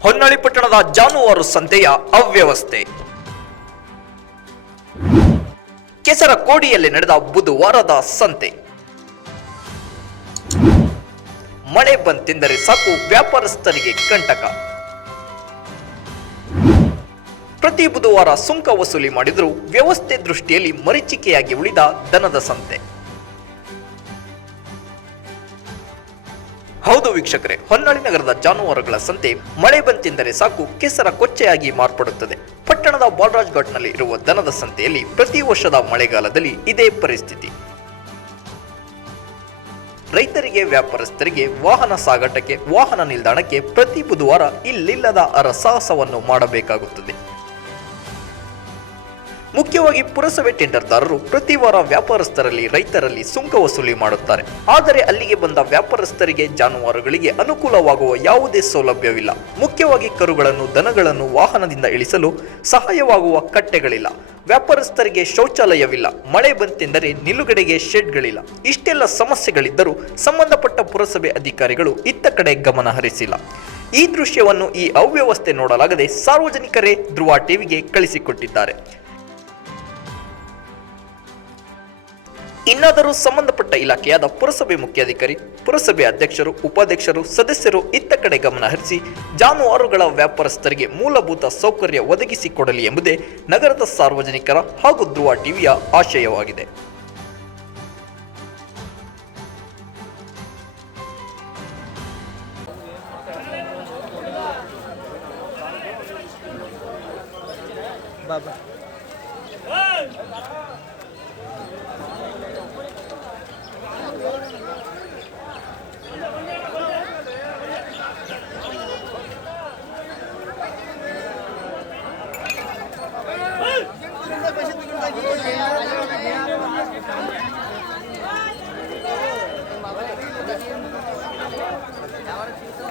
ಹೊನ್ನಾಳಿ ಪಟ್ಟಣದ ಜಾನುವಾರು ಸಂತೆಯ ಅವ್ಯವಸ್ಥೆ. ಕೆಸರ ಕೋಡಿಯಲ್ಲಿ ನಡೆದ ಬುಧವಾರದ ಸಂತೆ. ಮಳೆ ಬಂತೆಂದರೆ ಸಾಕು ವ್ಯಾಪಾರಸ್ಥರಿಗೆ ಕಂಟಕ. ಪ್ರತಿ ಬುಧವಾರ ಸುಂಕ ವಸೂಲಿ ಮಾಡಿದರೂ ವ್ಯವಸ್ಥೆ ದೃಷ್ಟಿಯಲ್ಲಿ ಮರೀಚಿಕೆಯಾಗಿ ಉಳಿದ ದನದ ಸಂತೆ. ಹೌದು ವೀಕ್ಷಕರೇ, ಹೊನ್ನಾಳಿ ನಗರದ ಜಾನುವಾರುಗಳ ಸಂತೆ ಮಳೆ ಬಂತೆಂದರೆ ಸಾಕು, ಕೆಸರ ಕೊಚ್ಚೆಯಾಗಿ ಮಾರ್ಪಡುತ್ತದೆ. ಪಟ್ಟಣದ ಬಾಲರಾಜ್ ಘಾಟ್ನಲ್ಲಿ ಇರುವ ದನದ ಸಂತೆಯಲ್ಲಿ ಪ್ರತಿ ವರ್ಷದ ಮಳೆಗಾಲದಲ್ಲಿ ಇದೇ ಪರಿಸ್ಥಿತಿ. ರೈತರಿಗೆ, ವ್ಯಾಪಾರಸ್ಥರಿಗೆ ವಾಹನ ಸಾಗಾಟಕ್ಕೆ, ವಾಹನ ನಿಲ್ದಾಣಕ್ಕೆ ಪ್ರತಿ ಬುಧವಾರ ಇಲ್ಲಿಲ್ಲದ ಅರಸಾಹಸವನ್ನು ಮಾಡಬೇಕಾಗುತ್ತದೆ. ಮುಖ್ಯವಾಗಿ ಪುರಸಭೆ ಟೆಂಡರ್ದಾರರು ಪ್ರತಿ ವಾರ ವ್ಯಾಪಾರಸ್ಥರಲ್ಲಿ, ರೈತರಲ್ಲಿ ಸುಂಕ ವಸೂಲಿ ಮಾಡುತ್ತಾರೆ. ಆದರೆ ಅಲ್ಲಿಗೆ ಬಂದ ವ್ಯಾಪಾರಸ್ಥರಿಗೆ ಜಾನುವಾರುಗಳಿಗೆ ಅನುಕೂಲವಾಗುವ ಯಾವುದೇ ಸೌಲಭ್ಯವಿಲ್ಲ. ಮುಖ್ಯವಾಗಿ ಕರುಗಳನ್ನು, ದನಗಳನ್ನು ವಾಹನದಿಂದ ಇಳಿಸಲು ಸಹಾಯವಾಗುವ ಕಟ್ಟೆಗಳಿಲ್ಲ. ವ್ಯಾಪಾರಸ್ಥರಿಗೆ ಶೌಚಾಲಯವಿಲ್ಲ. ಮಳೆ ಬಂತೆಂದರೆ ನಿಲುಗಡೆಗೆ ಶೆಡ್ಗಳಿಲ್ಲ. ಇಷ್ಟೆಲ್ಲ ಸಮಸ್ಯೆಗಳಿದ್ದರೂ ಸಂಬಂಧಪಟ್ಟ ಪುರಸಭೆ ಅಧಿಕಾರಿಗಳು ಇತ್ತ ಕಡೆ ಗಮನ ಹರಿಸಿಲ್ಲ. ಈ ದೃಶ್ಯವನ್ನು ಈ ಅವ್ಯವಸ್ಥೆ ನೋಡಲಾಗದೆ ಸಾರ್ವಜನಿಕರೇ ಧ್ರುವ ಟಿವಿಗೆ ಕಳಿಸಿಕೊಟ್ಟಿದ್ದಾರೆ. ಇನ್ನಾದರೂ ಸಂಬಂಧಪಟ್ಟ ಇಲಾಖೆಯಾದ ಪುರಸಭೆ ಮುಖ್ಯಾಧಿಕಾರಿ, ಪುರಸಭೆ ಅಧ್ಯಕ್ಷರು, ಉಪಾಧ್ಯಕ್ಷರು, ಸದಸ್ಯರು ಇತ್ತ ಕಡೆ ಗಮನ ಹರಿಸಿ ಜಾನುವಾರುಗಳ ವ್ಯಾಪಾರಸ್ಥರಿಗೆ ಮೂಲಭೂತ ಸೌಕರ್ಯ ಒದಗಿಸಿಕೊಡಲಿ ಎಂಬುದೇ ನಗರದ ಸಾರ್ವಜನಿಕರ ಹಾಗೂ ಧ್ರುವ ಟಿವಿಯ ಆಶಯವಾಗಿದೆ. और चीज़ों